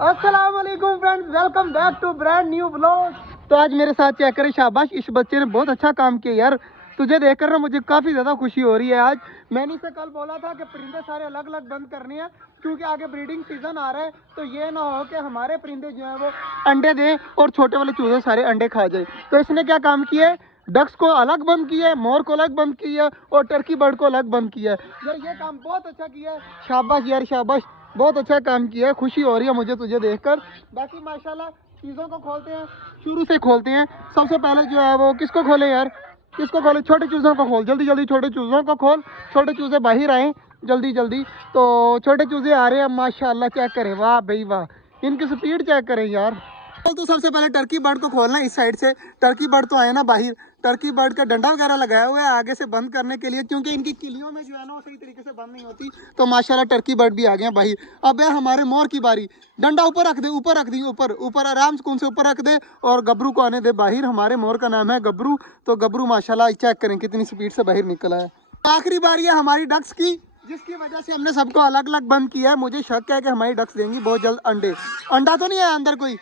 अस्सलाम वालेकुम friends, welcome back to brand new vlog. तो आज मेरे साथ चेक करें, शाबाश, इस बच्चे ने बहुत अच्छा काम किया यार। तुझे देखकर ना मुझे काफ़ी ज़्यादा खुशी हो रही है। आज मैंने इसे कल बोला था कि परिंदे सारे अलग अलग बंद करने हैं क्योंकि आगे ब्रीडिंग सीजन आ रहा है, तो ये ना हो कि हमारे परिंदे जो हैं वो अंडे दें और छोटे वाले चूजे सारे अंडे खा जाए। तो इसने क्या काम किया है, डक्स को अलग बंद किया है, मोर को अलग बंद किया है और टर्की बर्ड को अलग बंद किया है। यार ये काम बहुत अच्छा किया है, शाबाश यार शाबाश, बहुत अच्छा काम किया है। खुशी हो रही है मुझे तुझे देखकर। बाकी माशाल्लाह चीज़ों को खोलते हैं, शुरू से खोलते हैं। सबसे पहले जो है वो किसको खोले यार, किसको खोले? छोटे चूज़ों को खोल, जल्दी जल्दी छोटे चूज़ों को खोल। छोटे चूज़े बाहर आए जल्दी जल्दी। तो छोटे चूज़े आ रहे हैं माशाल्लाह, चेक करें, वाह भाई वाह, इनकी स्पीड चेक करें यार। तो सबसे पहले टर्की बर्ड को खोलना इस साइड से। टर्की बर्ड तो आए ना बाहर, टर्की बर्ड का डंडा वगैरह लगाया हुआ है आगे से बंद करने के लिए, क्योंकि इनकी किलियों में जो है ना वो सही तरीके से बंद नहीं होती। तो माशाल्लाह टर्की बर्ड भी आ गए हैं बाहर। अब है हमारे मोर की बारी। डंडा ऊपर रख दे, ऊपर रख दी, ऊपर ऊपर आराम से, कौन से ऊपर रख दे और गबरू को आने दे बाहर। हमारे मोर का नाम है गबरू। तो गबरू माशाल्लाह चेक करें कितनी स्पीड से बाहर निकला है। आखिरी बारी है हमारी डक्स की, जिसकी वजह से हमने सबको अलग अलग बंद किया है। मुझे शक है कि हमारी डक्स देंगी बहुत जल्द अंडे। अंडा तो नहीं है अंदर, कोई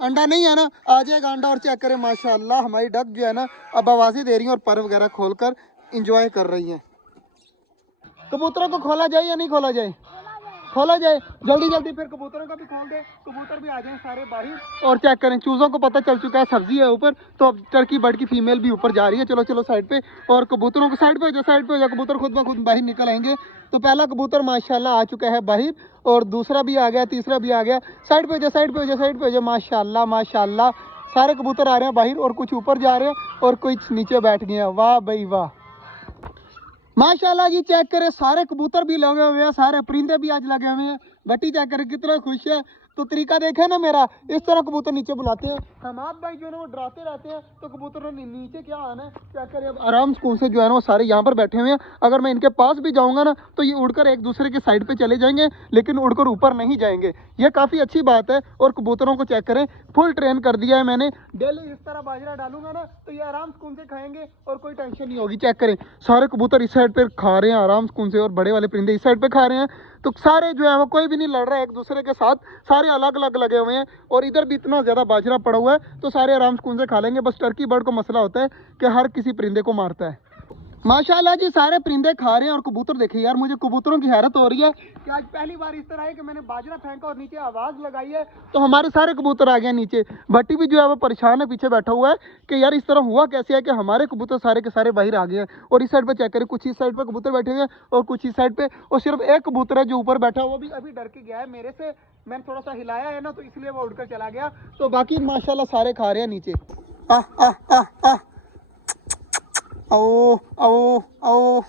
अंडा नहीं है ना? आ जाएगा अंडा। और चेक करें माशाल्लाह हमारी डक जो है ना अब आवाज़ें दे रही हैं और पर वगैरह खोलकर इंजॉय कर रही हैं। कबूतरों को खोला जाए या नहीं खोला जाए? खोला जाए जल्दी जल्दी, फिर कबूतरों का भी खोल दे, कबूतर भी आ जाए सारे बाहर। और चेक करें चूज़ों को पता चल चुका है सब्जी है ऊपर, तो अब टर्की बर्ड की फीमेल भी ऊपर जा रही है। चलो चलो साइड पे, और कबूतरों को साइड पे हो जाओ, साइड पे हो जाओ। कबूतर खुद ब खुद बाहर निकल आएंगे। तो पहला कबूतर माशाल्लाह आ चुका है बाहर, और दूसरा भी आ गया, तीसरा भी आ गया। साइड पे हो जाओ, साइड पे हो जाओ, साइड पे हो जाओ। माशाल्लाह माशाल्लाह सारे कबूतर आ रहे हैं बाहर, और कुछ ऊपर जा रहे हैं और कुछ नीचे बैठ गए हैं। वाह भाई वाह, माशाल्लाह जी। चेक करें सारे कबूतर भी लगे हुए हैं, सारे परिंदे भी आज लगे हुए हैं। बट्टी चेक करें कितना खुश है। तो तरीका देखे ना मेरा, इस तरह कबूतर नीचे बुलाते हैं। हमाद भाई जो है ना वो डराते रहते हैं, तो कबूतर ने नीचे क्या आना है। चेक करें अब आराम सुकून से जो है ना वो सारे यहाँ पर बैठे हुए हैं। अगर मैं इनके पास भी जाऊँगा ना तो ये उड़कर एक दूसरे के साइड पे चले जाएंगे, लेकिन उड़कर ऊपर नहीं जाएंगे। ये काफ़ी अच्छी बात है। और कबूतरों को चेक करें फुल ट्रेन कर दिया है मैंने। डेली इस तरह बाजरा डालूंगा ना तो ये आराम सुकून से खाएंगे और कोई टेंशन नहीं होगी। चेक करें सारे कबूतर इस साइड पे खा रहे हैं आराम सुकून से, और बड़े वाले परिंदे इस साइड पे खा रहे हैं। तो सारे जो है वो कोई भी नहीं लड़ रहा है एक दूसरे के साथ, सारे अलग अलग लगे हुए हैं। और इधर भी इतना ज़्यादा बाजरा पड़ा हुआ है, तो सारे आराम सुकून से खा लेंगे। बस टर्की बर्ड को मसला होता है कि हर किसी परिंदे को मारता है। माशाल्लाह जी सारे परिंदे खा रहे हैं। और कबूतर देखिए यार, मुझे कबूतरों की हैरत हो रही है कि आज पहली बार इस तरह है कि मैंने बाजरा फेंका और नीचे आवाज़ लगाई है तो हमारे सारे कबूतर आ गए नीचे। भट्टी भी जो है वो परेशान है, पीछे बैठा हुआ है कि यार इस तरह हुआ कैसे है कि हमारे कबूतर सारे के सारे बाहर आ गए हैं। और इस साइड पर चेक करें, कुछ इस साइड पर कबूतर बैठे हुए हैं और कुछ इस साइड पर, और सिर्फ एक कबूतर है जो ऊपर बैठा हुआ, वो भी अभी डर के गया है मेरे से। मैंने थोड़ा सा हिलाया है ना तो इसलिए वो उड़कर चला गया। तो बाकी माशाल्लाह सारे खा रहे हैं नीचे। आह आह आह आह, आओ आओ आओ।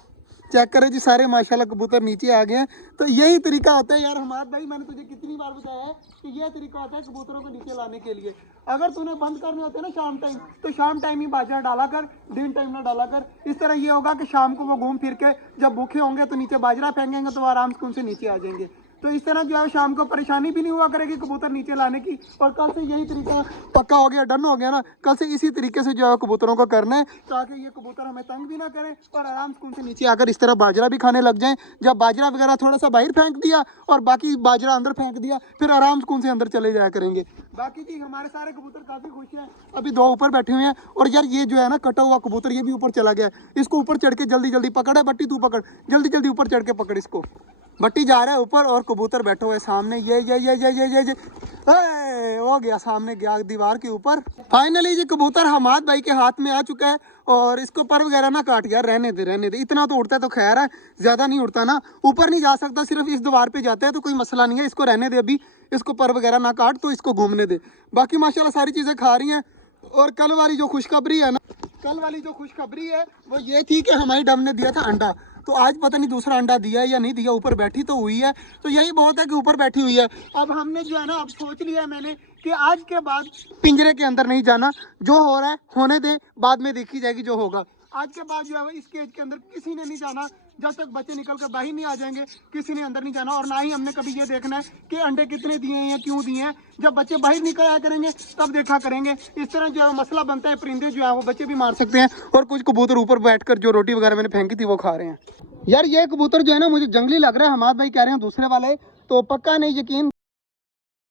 चेक करें जी सारे माशाल्लाह कबूतर नीचे आ गए हैं। तो यही तरीका होता है यार हमारे भाई, मैंने तुझे कितनी बार बताया है कि यह तरीका होता है कबूतरों को नीचे लाने के लिए। अगर तूने बंद करने होते हैं ना शाम टाइम, तो शाम टाइम ही बाजरा डाला कर, दिन टाइम ना डाला कर। इस तरह ये होगा कि शाम को वो घूम फिर के जब भूखे होंगे तो नीचे बाजरा फेंकेंगे तो वो आराम से उनसे नीचे आ जाएंगे। तो इस तरह जो है शाम को परेशानी भी नहीं हुआ करेगी कबूतर नीचे लाने की। और कल से यही तरीका पक्का हो गया, डन हो गया ना। कल से इसी तरीके से जो है कबूतरों को करना है, ताकि ये कबूतर हमें तंग भी ना करें और आराम से उनसे नीचे आकर इस तरह बाजरा भी खाने लग जाएं। जब बाजरा वगैरह थोड़ा सा बाहर फेंक दिया और बाकी बाजरा अंदर फेंक दिया, फिर आराम से उनसे अंदर चले जाया करेंगे। बाकी जी हमारे सारे कबूतर काफ़ी खुश हैं। अभी दो ऊपर बैठे हुए हैं। और यार ये जो है ना कटा हुआ कबूतर, ये भी ऊपर चला गया। इसको ऊपर चढ़ के जल्दी जल्दी पकड़ है बट्टी, तू पकड़ जल्दी जल्दी, ऊपर चढ़ के पकड़ इसको। बट्टी जा रहा है ऊपर और कबूतर बैठे हुए सामने। ये हो गया, सामने गया दीवार के ऊपर। फाइनली जी कबूतर हमाद भाई के हाथ में आ चुका है। और इसको पर वगैरह ना काट यार, रहने दे रहने दे। इतना तो उड़ता है तो खैर है, ज़्यादा नहीं उड़ता ना। ऊपर नहीं जा सकता, सिर्फ इस दीवार पे जाता है तो कोई मसला नहीं है। इसको रहने दे अभी, इसको पर वगैरह ना काट, तो इसको घूमने दे। बाकी माशाल्लाह सारी चीज़ें खा रही हैं। और कल वाली जो खुशखबरी है ना, कल वाली जो खुशखबरी है वो ये थी कि हमारी डम ने दिया था अंडा। तो आज पता नहीं दूसरा अंडा दिया है या नहीं दिया। ऊपर बैठी तो हुई है, तो यही बहुत है कि ऊपर बैठी हुई है। अब हमने जो है ना अब सोच लिया है मैंने कि आज के बाद पिंजरे के अंदर नहीं जाना। जो हो रहा है होने दे, बाद में देखी जाएगी जो होगा। आज के बाद जो है इस केज के अंदर किसी ने नहीं जाना जब तक बच्चे निकल कर बाहर नहीं आ जाएंगे। किसी ने अंदर नहीं जाना, और ना ही हमने कभी ये देखना है कि अंडे कितने दिए हैं या क्यों दिए हैं। जब बच्चे बाहर निकल आया करेंगे तब देखा करेंगे। इस तरह जो है मसला बनता है, परिंदे जो है वो बच्चे भी मार सकते हैं। और कुछ कबूतर ऊपर बैठकर जो रोटी वगैरह मैंने फेंकी थी वो खा रहे हैं। यार ये कबूतर जो है ना मुझे जंगली लग रहा है। हमारे भाई कह रहे हैं दूसरे वाले, तो पक्का नहीं यकीन।